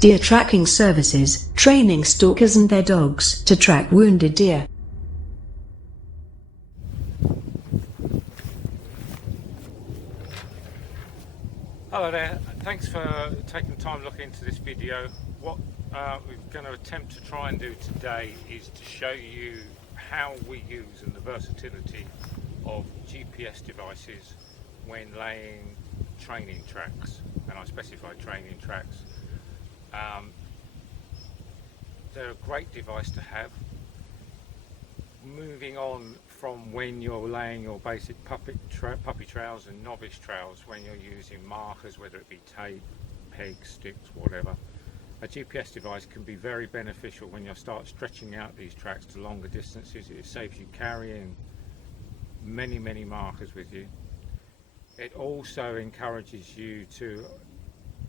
Deer tracking services, training stalkers and their dogs to track wounded deer. Hello there, thanks for taking the time to look into this video. What we're going to attempt to try and do today is to show you how we use and the versatility of GPS devices when laying training tracks, and I specify training tracks. They're a great device to have. Moving on from when you're laying your basic puppy trails and novice trails, when you're using markers, whether it be tape, pegs, sticks, whatever, a GPS device can be very beneficial when you start stretching out these tracks to longer distances. It saves you carrying many markers with you. It also encourages you to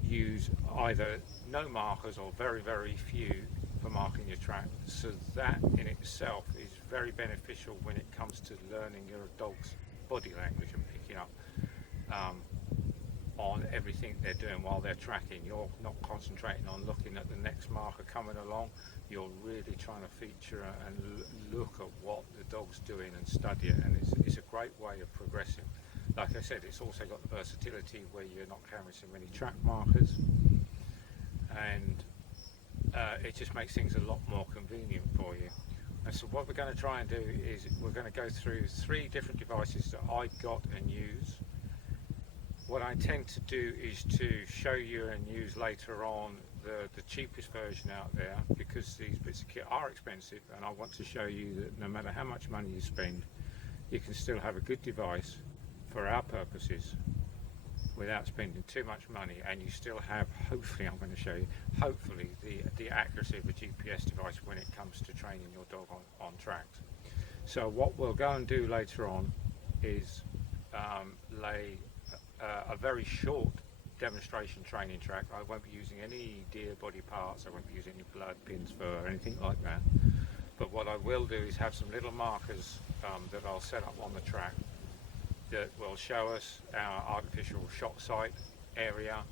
use either no markers or very few for marking your track, so that in itself is very beneficial when it comes to learning your dog's body language and picking up on everything they're doing while they're tracking. You're not concentrating on looking at the next marker coming along, you're really trying to feature and look at what the dog's doing and study it, and it's a great way of progressing. Like I said, it's also got the versatility where you're not carrying so many track markers, and it just makes things a lot more convenient for you. And so what we're going to try and do is we're going to go through 3 different devices that I got and use. What I intend to do is to show you and use later on the cheapest version out there, because these bits of kit are expensive, and I want to show you that no matter how much money you spend, you can still have a good device for our purposes without spending too much money, and you still have, hopefully, I'm going to show you, hopefully the accuracy of a GPS device when it comes to training your dog on tracks. So what we'll go and do later on is lay a very short demonstration training track. I won't be using any deer body parts, I won't be using any blood, pins, fur, anything like that. But what I will do is have some little markers that I'll set up on the track that will show us our artificial shot site area.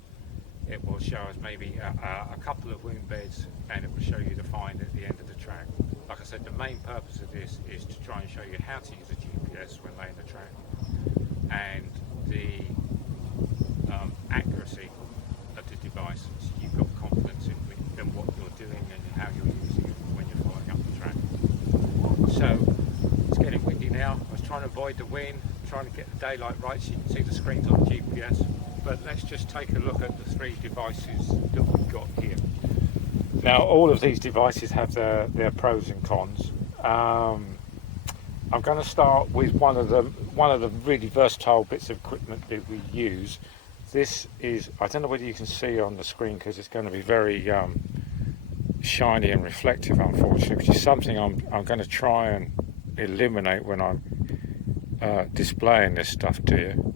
It will show us maybe a couple of wound beds, and it will show you the find at the end of the track. Like I said, the main purpose of this is to try and show you how to use a GPS when laying the track, and the accuracy of the device, so you've got confidence in what you're doing and how you're using it when you're following up the track. So it's getting windy now. I was trying to avoid the wind, trying to get the daylight right so you can see the screens on the GPS, but let's just take a look at the 3 devices that we've got here. Now, all of these devices have their pros and cons. I'm going to start with one of the really versatile bits of equipment that we use. This is, I don't know whether you can see on the screen because it's going to be very shiny and reflective, unfortunately, which is something I'm going to try and eliminate when I'm displaying this stuff to you.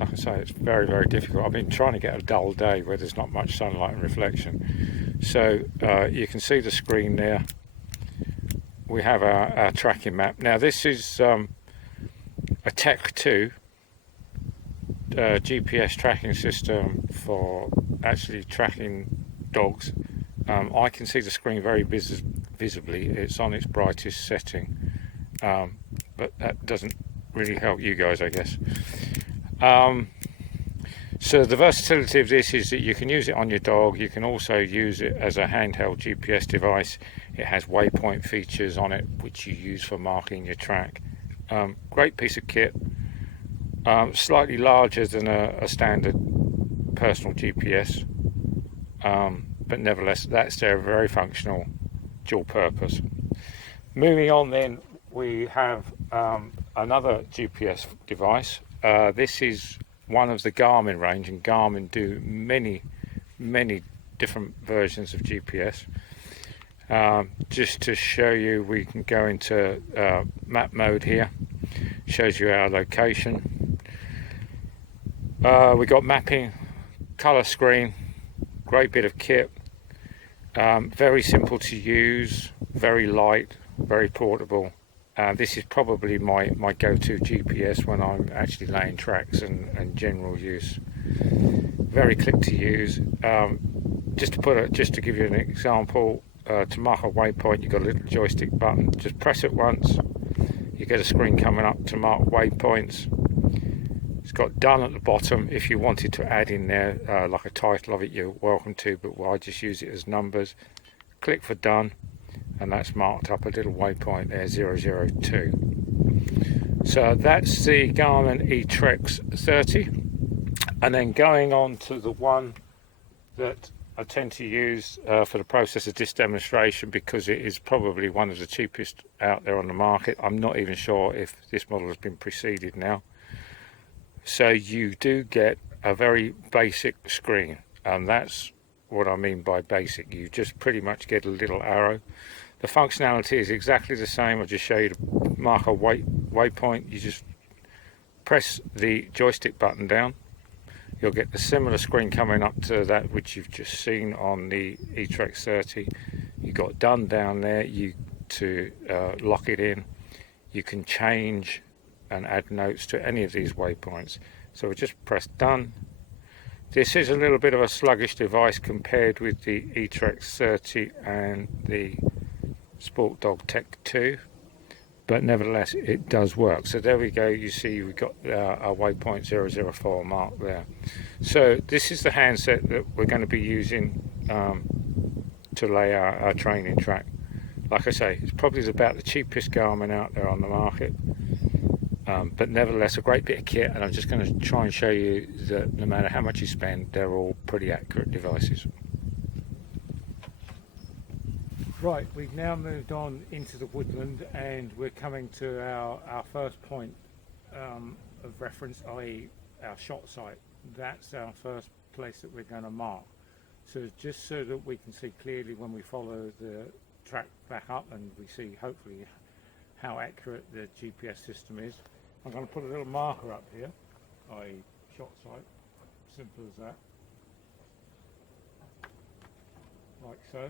Like I say, it's very difficult. I've been trying to get a dull day where there's not much sunlight and reflection. So you can see the screen there. We have our tracking map. Now this is a Tech 2 GPS tracking system for actually tracking dogs. I can see the screen very visibly. It's on its brightest setting, but that doesn't really help you guys, I guess. So the versatility of this is that you can use it on your dog. You can also use it as a handheld GPS device. It has waypoint features on it which you use for marking your track. Great piece of kit. Slightly larger than a standard personal GPS, but nevertheless that's their very functional dual purpose. Moving on then, we have another GPS device. This is one of the Garmin range, and Garmin do many different versions of GPS. Just to show you, we can go into map mode here. Shows you our location. We got mapping, color screen, great bit of kit. Very simple to use, very light, very portable. This is probably my go-to GPS when I'm actually laying tracks and general use. very quick to use. Just to give you an example, to mark a waypoint, you've got a little joystick button. Just press it once, you get a screen coming up to mark waypoints. It's got done at the bottom. If you wanted to add in there like a title of it, you're welcome to, but I just use it as numbers. Click for done, and that's marked up a little waypoint there, 002. So that's the Garmin eTrex 30. And then going on to the one that I tend to use for the process of this demonstration, because it is probably one of the cheapest out there on the market. I'm not even sure if this model has been preceded now. So you do get a very basic screen, and that's what I mean by basic. You just pretty much get a little arrow. The functionality is exactly the same. I'll just show you to mark a waypoint. You just press the joystick button down. You'll get the similar screen coming up to that which you've just seen on the eTrex 30. You've got done down there. To lock it in, you can change and add notes to any of these waypoints. So we just press done. This is a little bit of a sluggish device compared with the eTrex 30 and the Sport Dog Tech 2, but nevertheless it does work. So there we go, you see we've got our waypoint 004 mark there. So this is the handset that we're going to be using to lay our training track. Like I say, it's probably about the cheapest Garmin out there on the market, but nevertheless a great bit of kit, and I'm just going to try and show you that no matter how much you spend, they're all pretty accurate devices. Right, we've now moved on into the woodland, and we're coming to our first point of reference, i.e. our shot site. That's our first place that we're going to mark. So just so that we can see clearly when we follow the track back up and we see hopefully how accurate the GPS system is, I'm going to put a little marker up here, i.e. shot site, simple as that, like so.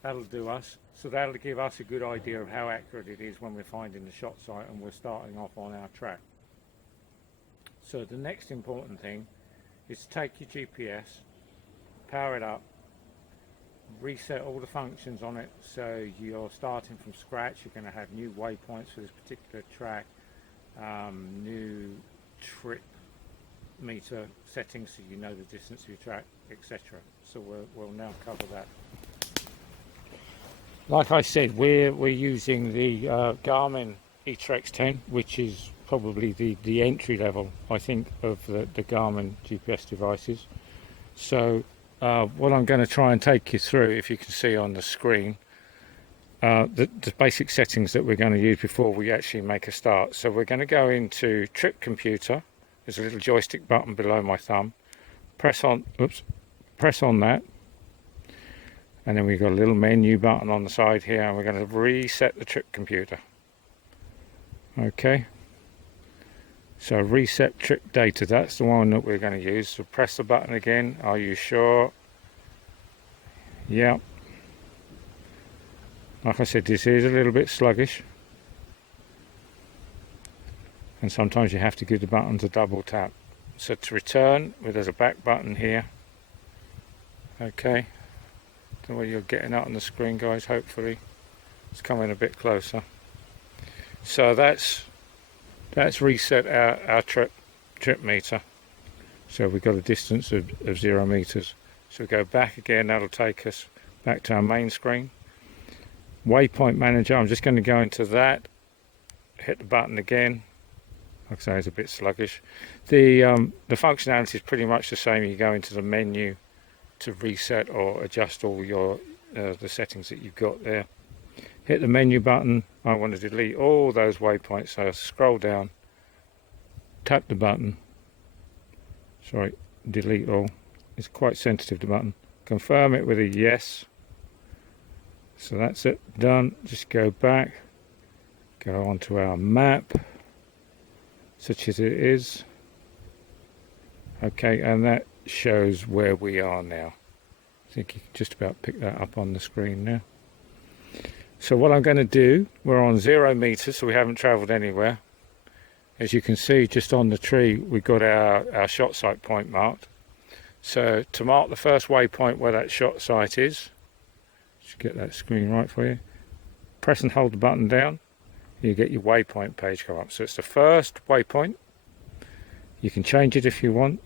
That'll do us. So that'll give us a good idea of how accurate it is when we're finding the shot site and we're starting off on our track. So the next important thing is to take your GPS, power it up, reset all the functions on it, so you're starting from scratch. You're going to have new waypoints for this particular track, new trip meter settings so you know the distance of your track, etc. So we'll now cover that. Like I said, we're using the Garmin eTrex 10, which is probably the entry level, I think, of the Garmin GPS devices. So what I'm going to try and take you through, if you can see on the screen, the basic settings that we're going to use before we actually make a start. So we're going to go into Trip Computer. There's a little joystick button below my thumb. Press on that. And then we've got a little menu button on the side here, and we're going to reset the trip computer. Okay. So reset trip data, that's the one that we're going to use. So press the button again. Are you sure? Yeah. Like I said, this is a little bit sluggish. And sometimes you have to give the button a double tap. So to return, there's a back button here. Okay. The way you're getting out on the screen, guys, hopefully it's coming a bit closer. So that's reset our trip meter. So we've got a distance of 0 meters. So we go back again, that'll take us back to our main screen. Waypoint Manager, I'm just going to go into that, hit the button again. Like I say, it's a bit sluggish. The functionality is pretty much the same. You go into the menu to reset or adjust all your the settings that you've got there. Hit the menu button. I want to delete all those waypoints, so I scroll down, tap the button, sorry, delete all. It's quite sensitive, the button. Confirm it with a yes. So that's it, done. Just go back, go onto our map, such as it is. Okay, and that shows where we are now. I think you can just about pick that up on the screen now. So what I'm going to do, we're on 0 meters, so we haven't traveled anywhere. As you can see, just on the tree, we've got our shot site point marked. So to mark the first waypoint where that shot site is, just get that screen right for you, press and hold the button down, you get your waypoint page come up. So it's the first waypoint. You can change it if you want,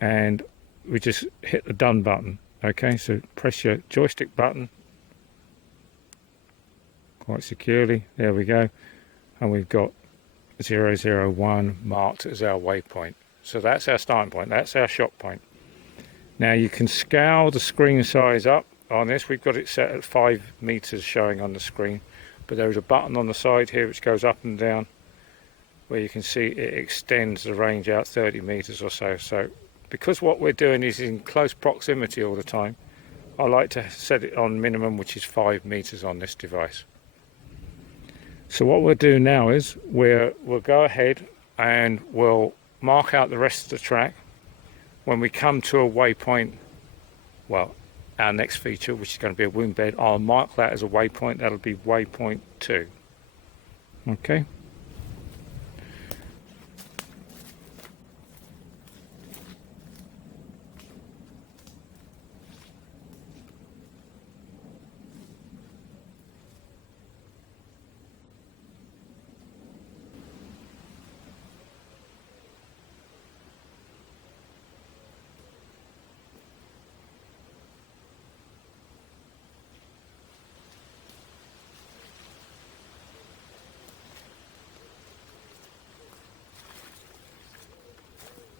and we just hit the done button. Okay, so press your joystick button quite securely, there we go, and we've got 001 marked as our waypoint. So that's our starting point, that's our shot point. Now you can scale the screen size up on this. We've got it set at 5 meters showing on the screen, but there is a button on the side here which goes up and down, where you can see it extends the range out 30 meters or so. So because what we're doing is in close proximity all the time, I like to set it on minimum, which is 5 meters on this device. So what we'll do now is we'll go ahead and we'll mark out the rest of the track. When we come to a waypoint, well, our next feature, which is going to be a wound bed, I'll mark that as a waypoint. That'll be waypoint 2. Okay.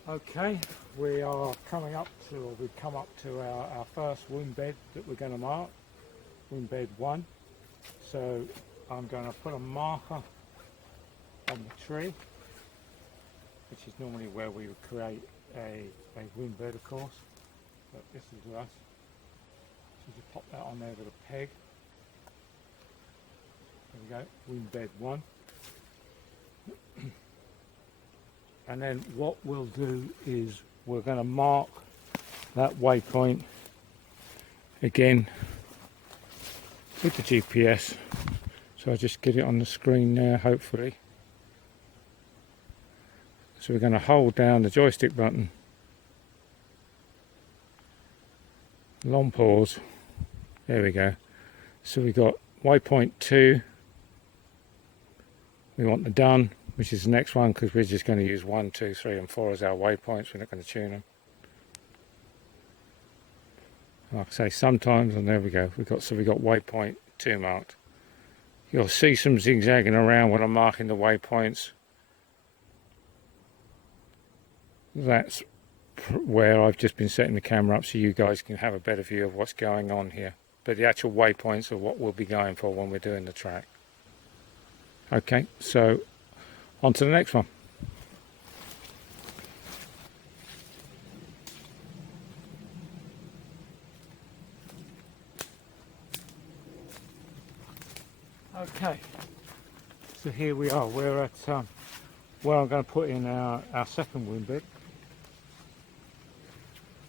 Okay, we are coming up to, or we've come up to our first wound bed that we're going to mark, wound bed 1. So I'm going to put a marker on the tree, which is normally where we would create a wound bed, of course, but this is us. So just pop that on there with a peg. There we go, wound bed 1. And then what we'll do is we're going to mark that waypoint again with the GPS. So I'll just get it on the screen now, hopefully. So we're going to hold down the joystick button, long pause, there we go. So we got waypoint 2, we want the done, which is the next one, because we're just going to use 1, 2, 3 and 4 as our waypoints. We're not going to tune them. Like I say, sometimes, and there we go, we got waypoint 2 marked. You'll see some zigzagging around when I'm marking the waypoints. That's where I've just been setting the camera up so you guys can have a better view of what's going on here. But the actual waypoints are what we'll be going for when we're doing the track. Okay, so on to the next one. Okay, so here we are. We're at where I'm going to put in our second wound bed,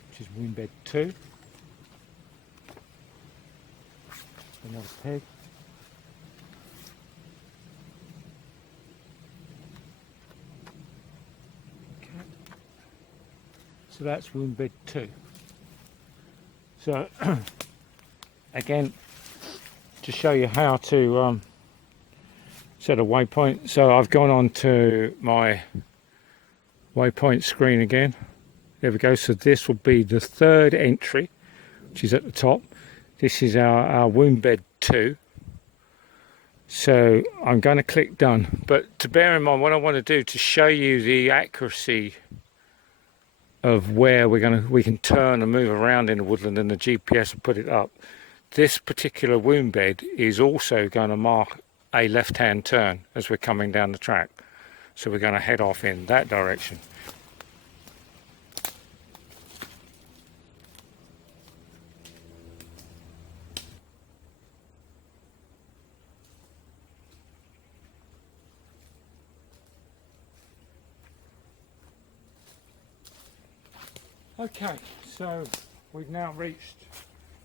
which is wound bed 2. Another peg. So that's wound bed 2. So again, to show you how to set a waypoint. So I've gone on to my waypoint screen again. There we go. So this will be the third entry, which is at the top. This is our wound bed 2. So I'm going to click done. But to bear in mind, what I want to do to show you the accuracy of where we can turn and move around in the woodland, and the GPS will put it up. This particular wound bed is also going to mark a left-hand turn as we're coming down the track. So we're going to head off in that direction. Okay, so we've now reached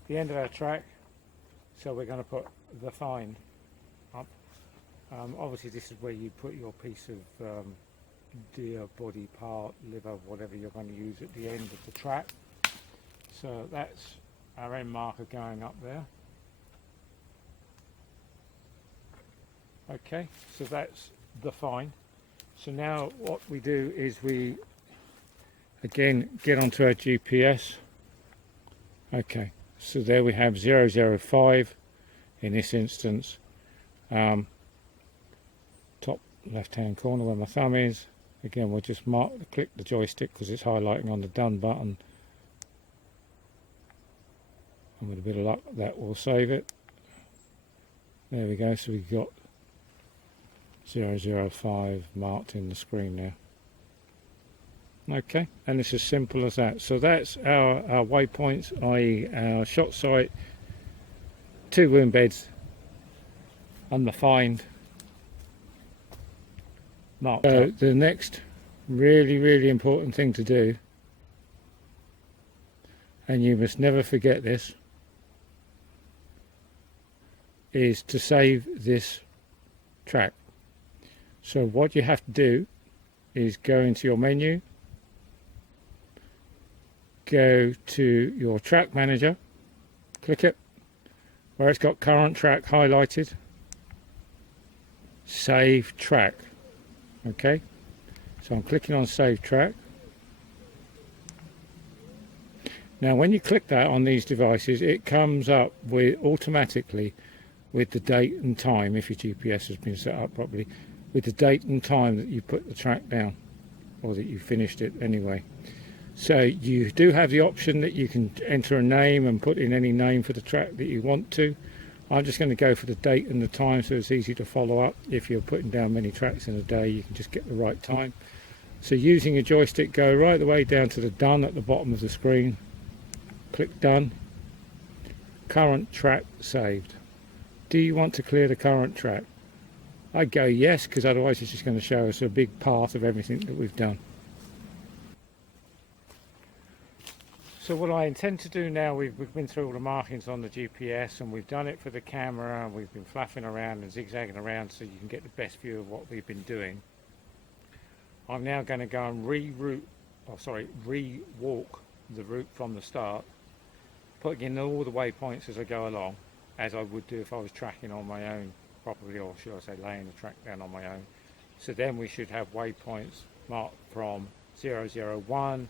the end of our track, so we're going to put the find up. Obviously this is where you put your piece of deer, body part, liver, whatever you're going to use at the end of the track. So that's our end marker going up there. Okay, so that's defined. So now what we do is we again get onto our GPS. Okay, so there we have 005 in this instance, top left hand corner where my thumb is. Again, we'll just click the joystick because it's highlighting on the done button, and with a bit of luck that will save it. There we go, so we've got 005 marked in the screen now. Okay, and it's as simple as that. So that's our waypoints, i.e. our shot sight, 2 wound beds, undefined, marked up. The next really important thing to do, and you must never forget this, is to save this track. So what you have to do is go into your menu, go to your track manager, click it where it's got current track highlighted, save track. Okay, so I'm clicking on save track. Now when you click that on these devices, it comes up with automatically with the date and time, if your GPS has been set up properly, with the date and time that you put the track down, or that you finished it anyway. So you do have the option that you can enter a name and put in any name for the track that you want to. I'm just going to go for the date and the time so it's easy to follow up. If you're putting down many tracks in a day, you can just get the right time. So using a joystick, go right the way down to the done at the bottom of the screen, click done, current track saved. Do you want to clear the current track? I go yes, because otherwise it's just going to show us a big path of everything that we've done. So what I intend to do now, we've been through all the markings on the GPS, and we've done it for the camera, and we've been flapping around and zigzagging around so you can get the best view of what we've been doing. I'm now going to go and re-walk the route from the start, putting in all the waypoints as I go along, as I would do if I was tracking on my own properly, or should I say laying the track down on my own. So then we should have waypoints marked from 001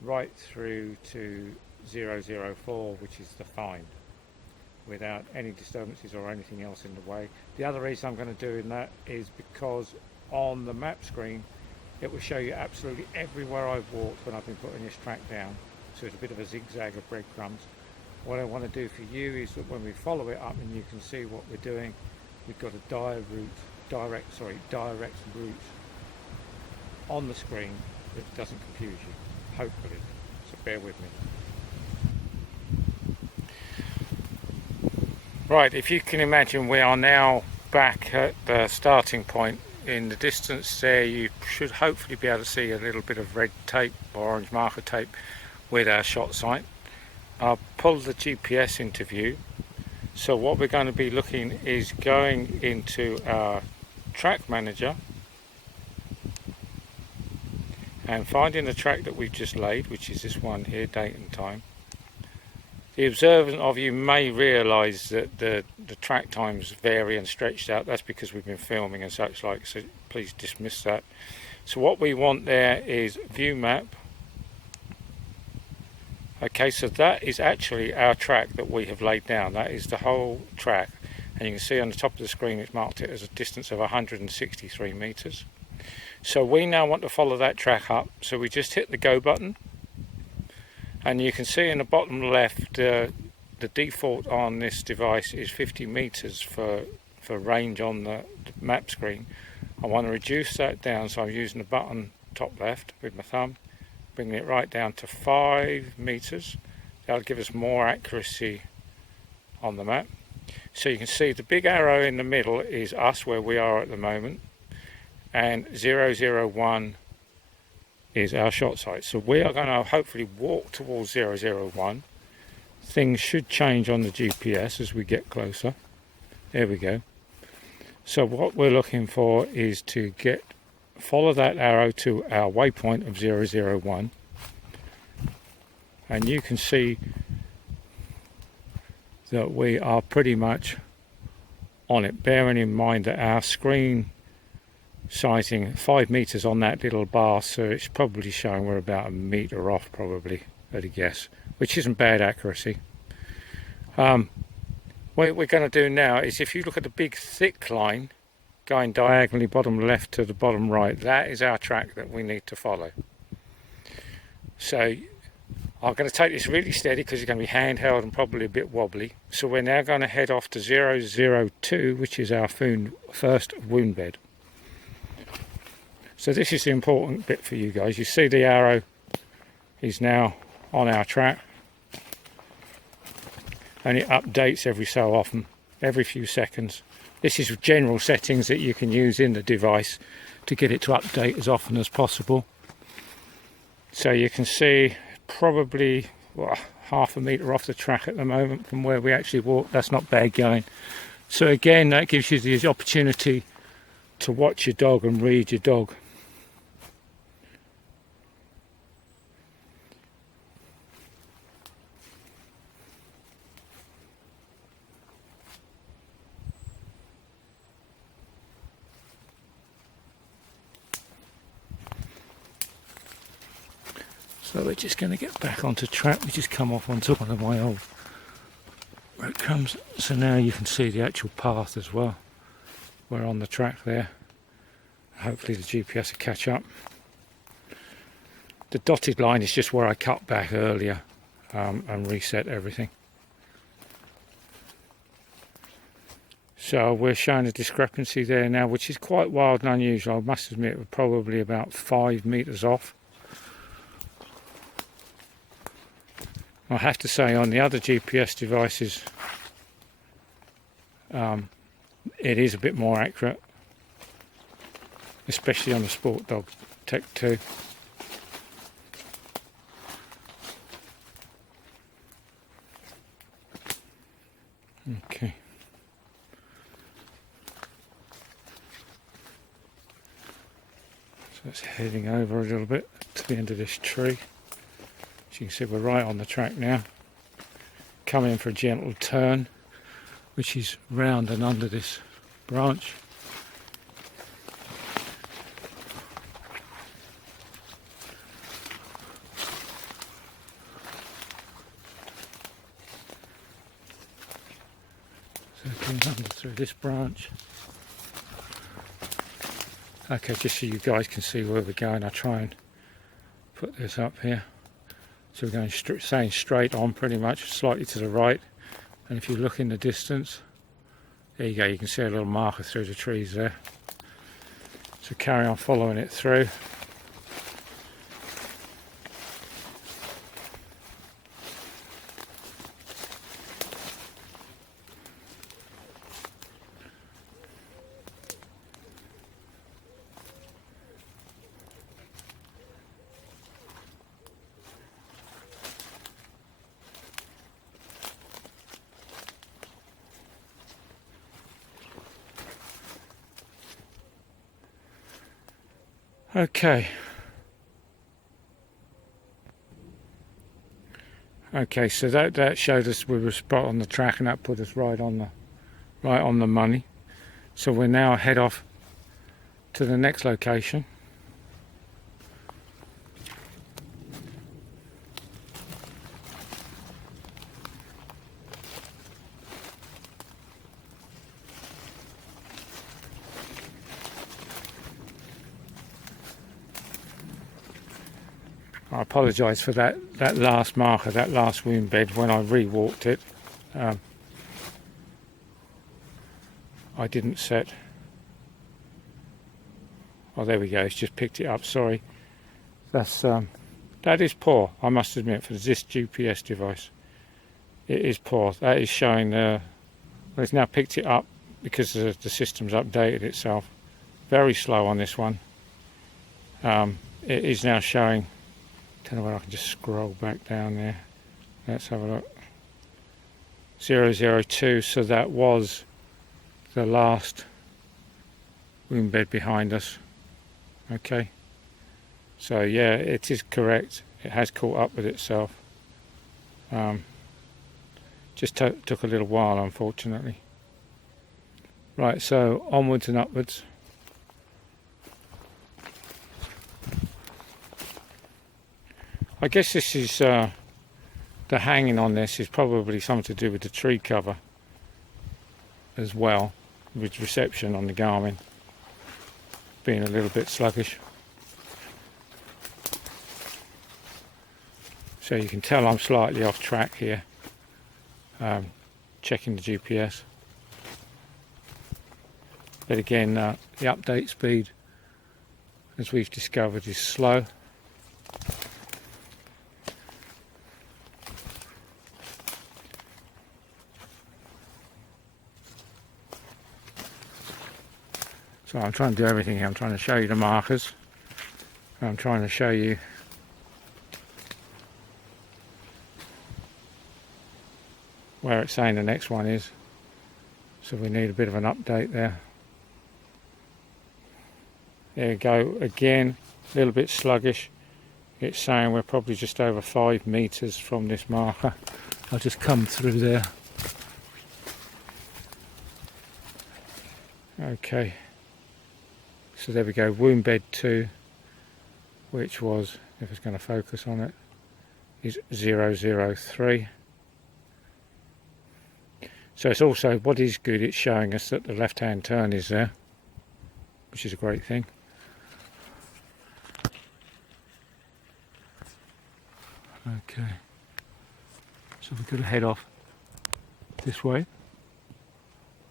right through to 004, which is defined, without any disturbances or anything else in the way. The other reason I'm going to do in that is because on the map screen it will show you absolutely everywhere I've walked when I've been putting this track down, so it's a bit of a zigzag of breadcrumbs. What I want to do for you is that when we follow it up and you can see what we're doing, we've got a direct route on the screen that doesn't confuse you, hopefully, so bear with me. Right, if you can imagine, we are now back at the starting point. In the distance there you should hopefully be able to see a little bit of red tape or orange marker tape with our shot sight. I'll pull the GPS into view. So what we're going to be looking is going into our track manager and finding the track that we've just laid, which is this one here, date and time. The observant of you may realise that the track times vary and stretched out. That's because we've been filming and such like, so please dismiss that. So what we want there is view map. Okay, so that is actually our track that we have laid down. That is the whole track, and you can see on the top of the screen it's marked it as a distance of 163 metres. So we now want to follow that track up, so we just hit the go button, and you can see in the bottom left the default on this device is 50 metres for range on the map screen. I want to reduce that down, so I'm using the button top left with my thumb, bringing it right down to 5 metres. That'll give us more accuracy on the map. So you can see the big arrow in the middle is us, where we are at the moment, and 001 is our shot site. So we are going to hopefully walk towards 001. Things should change on the GPS as we get closer. There we go. So what we're looking for is to get follow that arrow to our waypoint of 001, and you can see that we are pretty much on it, bearing in mind that our screen sizing 5 meters on that little bar, so it's probably showing we're about a meter off, probably at a guess, which isn't bad accuracy. What we're going to do now is, if you look at the big thick line going diagonally bottom left to the bottom right, that is our track that we need to follow. So I'm going to take this really steady because it's going to be handheld and probably a bit wobbly. So we're now going to head off to 002, which is our first wound bed. So this is the important bit for you guys. You see the arrow is now on our track, and it updates every so often, every few seconds. This is general settings that you can use in the device to get it to update as often as possible. So you can see probably half a metre off the track at the moment from where we actually walk. That's not bad going. So again, that gives you the opportunity to watch your dog and read your dog. So we're just going to get back onto track. We just come off onto one of my old breadcrumbs. So now you can see the actual path as well. We're on the track there. Hopefully the GPS will catch up. The dotted line is just where I cut back earlier and reset everything. So we're showing a discrepancy there now, which is quite wild and unusual. I must admit, we're probably about 5 meters off. I have to say, on the other GPS devices, it is a bit more accurate, especially on the Sport Dog Tech 2. Okay. So it's heading over a little bit to the end of this tree. You can see we're right on the track now, coming in for a gentle turn, which is round and under this branch. So coming under through this branch. Okay, just so you guys can see where we're going, I'll try and put this up here. So we're going staying straight on, pretty much, slightly to the right. And if you look in the distance, there you go, you can see a little marker through the trees there. So carry on following it through. Okay, so that showed us we were spot on the track, and that put us right on the money. So we're now head off to the next location. I apologise for that last marker, that last wound bed. When I re-walked it, I didn't set. Oh, there we go. It's just picked it up. Sorry. That is poor, I must admit, for this G.P.S device. It is poor. That is showing. Well, it's now picked it up because the system's updated itself. Very slow on this one. It is now showing. I don't know whether I can just scroll back down there. Let's have a look. 002, so that was the last wound bed behind us. Okay, so yeah, it is correct. It has caught up with itself. Just took a little while, unfortunately. Right, so onwards and upwards. I guess this is the hanging on this is probably something to do with the tree cover as well, with reception on the Garmin being a little bit sluggish. So you can tell I'm slightly off track here, checking the GPS. But again, the update speed, as we've discovered, is slow. So I'm trying to do everything here. I'm trying to show you the markers. I'm trying to show you where it's saying the next one is. So we need a bit of an update there. There you go. Again, a little bit sluggish. It's saying we're probably just over 5 meters from this marker. I'll just come through there. Okay. So there we go, wound bed 2, which was, if it's going to focus on it, is 003. So it's also, what is good, it's showing us that the left hand turn is there, which is a great thing. Okay, so we're going to head off this way,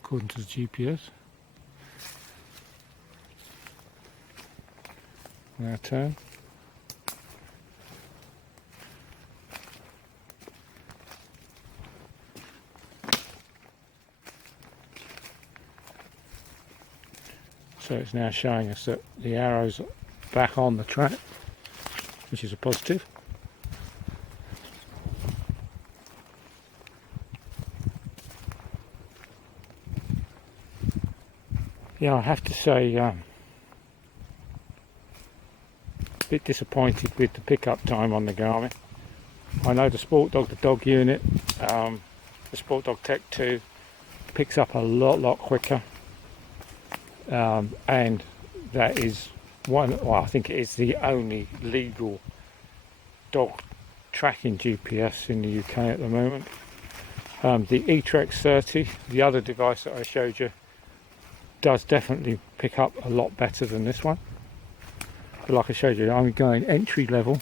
according to the GPS. Now turn. So it's now showing us that the arrow's back on the track, which is a positive. Yeah, I have to say, a bit disappointed with the pickup time on the Garmin. I know the Sport Dog, the dog unit, the Sport Dog Tech 2 picks up a lot quicker, and that is one, well, I think it is the only legal dog tracking GPS in the UK at the moment. The eTrex 30, the other device that I showed you, does definitely pick up a lot better than this one. But like I showed you, I'm going entry level,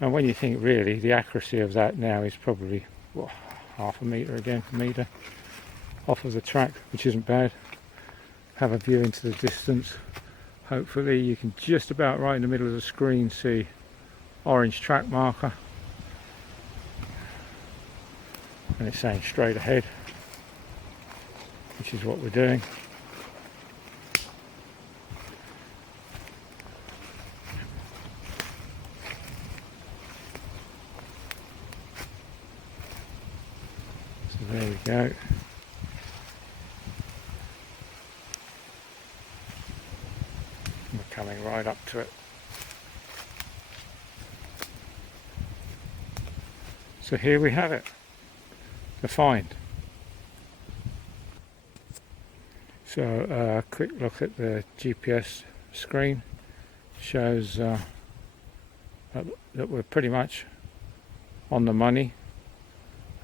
and when you think really the accuracy of that now is probably half a meter off of the track, which isn't bad. Have a view into the distance. Hopefully you can just about right in the middle of the screen see orange track marker, and it's saying straight ahead, which is what we're doing. So there we go. We're coming right up to it. So here we have it, the find. So a quick look at the GPS screen shows that we're pretty much on the money,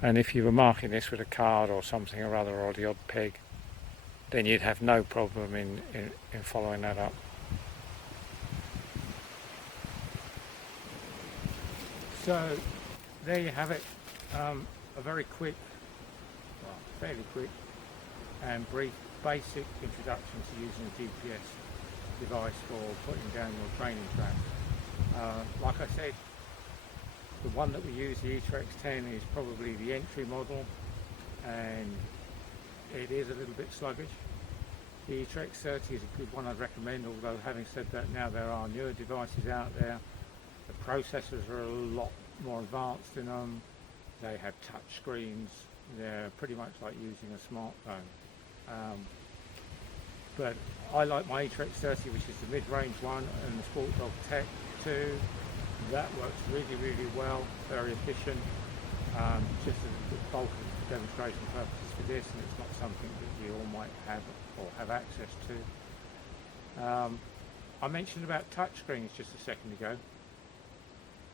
and if you were marking this with a card or something or other, or the odd peg, then you'd have no problem in following that up. So there you have it, a very quick, well, fairly quick and brief basic introduction to using a GPS device for putting down your training track. Like I said, the one that we use, the eTrex 10, is probably the entry model, and it is a little bit sluggish. The eTrex 30 is a good one I'd recommend, although having said that, now there are newer devices out there. The processors are a lot more advanced in them. They have touch screens. They're pretty much like using a smartphone. but I like my Etrex 30, which is the mid-range one, and the Sport Dog Tech 2. That works really, really well, very efficient. Just as the bulk of demonstration purposes for this, and it's not something that you all might have or have access to. I mentioned about touchscreens just a second ago,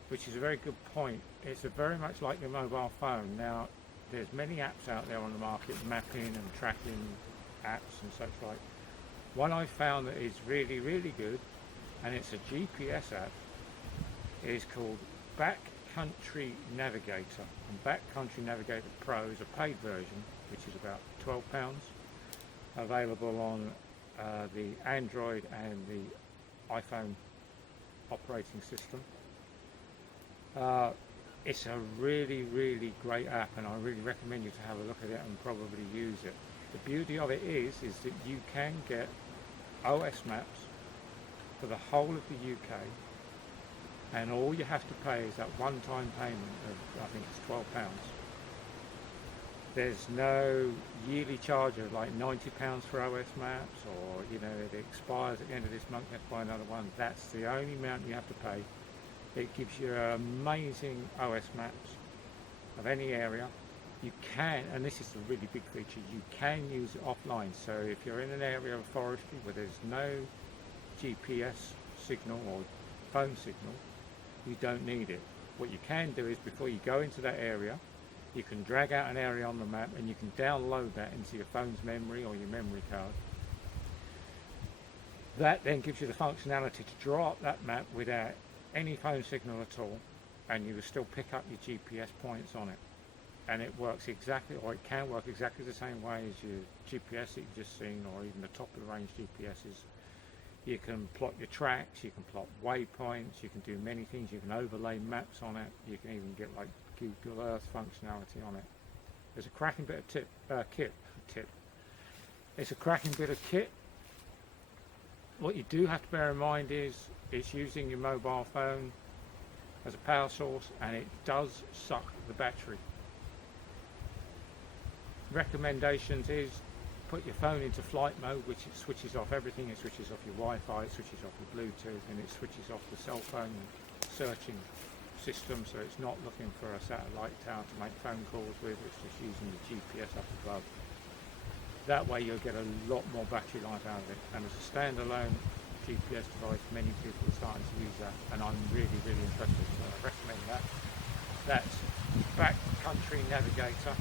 which is a very good point. It's very much like your mobile phone. Now, there's many apps out there on the market, mapping and tracking apps and such like. One I found that is really, really good, and it's a GPS app, is called Backcountry Navigator. And Backcountry Navigator Pro is a paid version, which is about £12, available on the Android and the iPhone operating system. It's a really, really great app, and I really recommend you to have a look at it and probably use it. The beauty of it is that you can get OS maps for the whole of the UK, and all you have to pay is that one-time payment of, I think it's £12. There's no yearly charge of like £90 for OS maps, or you know, it expires at the end of this month, you have to buy another one. That's the only amount you have to pay. It gives you amazing OS maps of any area. You can, and this is a really big feature, you can use it offline. So if you're in an area of forestry where there's no G.P.S signal or phone signal, you don't need it. What you can do is, before you go into that area, you can drag out an area on the map and you can download that into your phone's memory or your memory card. That then gives you the functionality to draw up that map without any phone signal at all, and you will still pick up your GPS points on it. And it works exactly, or it can work exactly the same way as your GPS that you've just seen, or even the top of the range GPSs. You can plot your tracks, you can plot waypoints, you can do many things, you can overlay maps on it, you can even get like Google Earth functionality on it. There's a cracking bit of kit. It's a cracking bit of kit. What you do have to bear in mind is it's using your mobile phone as a power source, and it does suck the battery. Recommendations is put your phone into flight mode, which it switches off everything. It switches off your Wi-Fi, it switches off your Bluetooth, and it switches off the cell phone searching system, so it's not looking for a satellite tower to make phone calls with. It's just using the GPS up above. That way you'll get a lot more battery life out of it. And as a standalone GPS device, many people are starting to use that, and I'm really, really impressed with it. So I recommend that. That's Backcountry Navigator,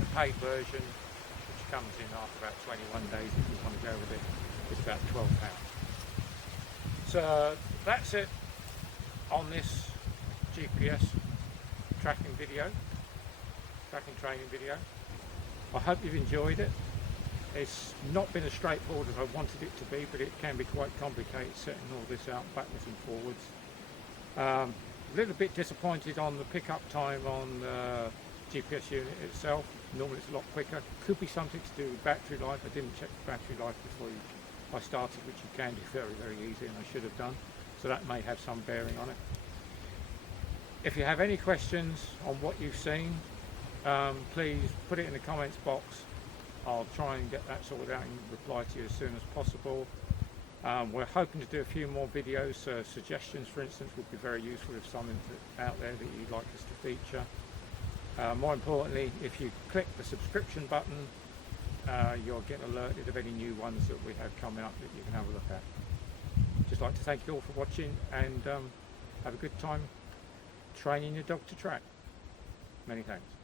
the paid version, which comes in after about 21 days if you want to go with it. It's about £12. So that's it on this GPS tracking training video. I hope you've enjoyed it. It's not been as straightforward as I wanted it to be, but it can be quite complicated setting all this out backwards and forwards. A little bit disappointed on the pickup time on the GPS unit itself. Normally it's a lot quicker. Could be something to do with battery life. I didn't check the battery life before I started, which you can do very, very easily, and I should have done. So that may have some bearing on it. If you have any questions on what you've seen, please put it in the comments box. I'll try and get that sorted out and reply to you as soon as possible. We're hoping to do a few more videos. Suggestions, for instance, would be very useful if something out there that you'd like us to feature. More importantly, if you click the subscription button, you'll get alerted of any new ones that we have coming up that you can have a look at. Just like to thank you all for watching, and have a good time training your dog to track. Many thanks.